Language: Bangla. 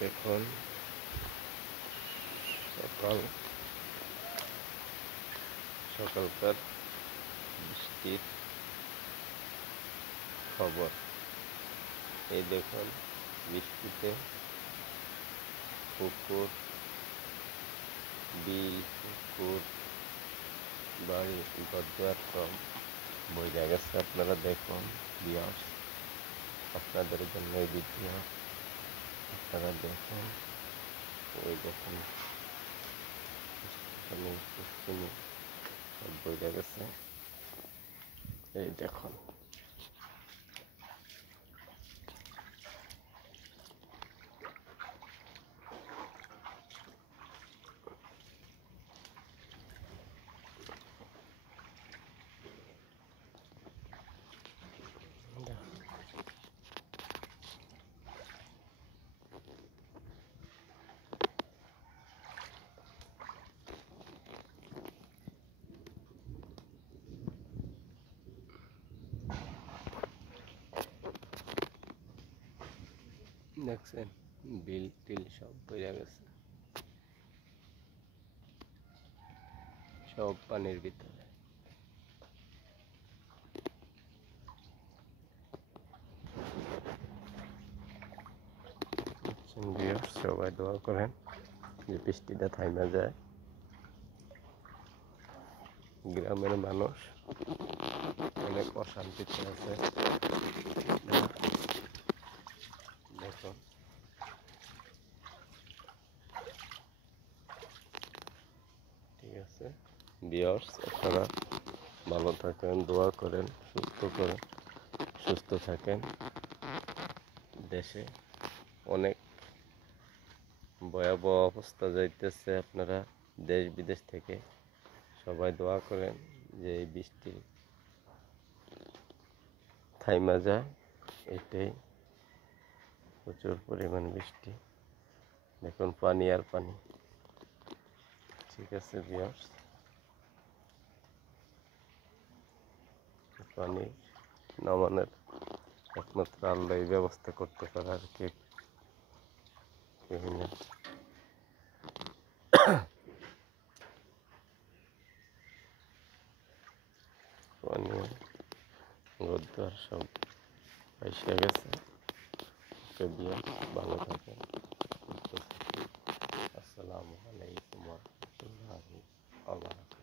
দেখুন সকালকার বৃষ্টির খবর। এই দেখুন বৃষ্টিতে পুকুর, বিল, পুকুর, বাড়ি, ঘরদুয়ার সব বইয়া গেছে। আপনারা দেখুন ভিউয়ার্স, আপনাদের জন্য এই ভিডিও। আপনারা দেখুন, ওই দেখুন সব বইয়া গেছে। এই দেখুন দেখছেন বিল টিল সব বইয়া গেছে, সব পানির ভিতরে। সবাই দোয়া করেন যে বৃষ্টিটা থাইমা যায়। গ্রামের মানুষ অনেক অশান্তিতে আছে। দেখুন ঠিক আছে ভিউয়ার্স, আপনারা ভালো থাকেন, দোয়া করেন, সুস্থ থাকেন। দেশে অনেক ভয়াবহ অবস্থা যাইতেছে। আপনারা দেশ বিদেশ থেকে সবাই দোয়া করেন যে এই বৃষ্টি থাইমা যায়। এটাই প্রচুর পরিমাণ বৃষ্টি, দেখুন পানি আর পানি। ঠিক আছে ভিউয়ার্স, পানি নামানোর একমাত্র আল্লাহই ব্যবস্থা করতে পারে, আর কেউ না। পানি ঘরদুয়ার সব এসে গেছে। ভালো থাকেন, সুস্থ থাকেন। আসসালামু আলাইকুম ওয়া রাহমাতুল্লাহি ওয়া বারাকাতুহু।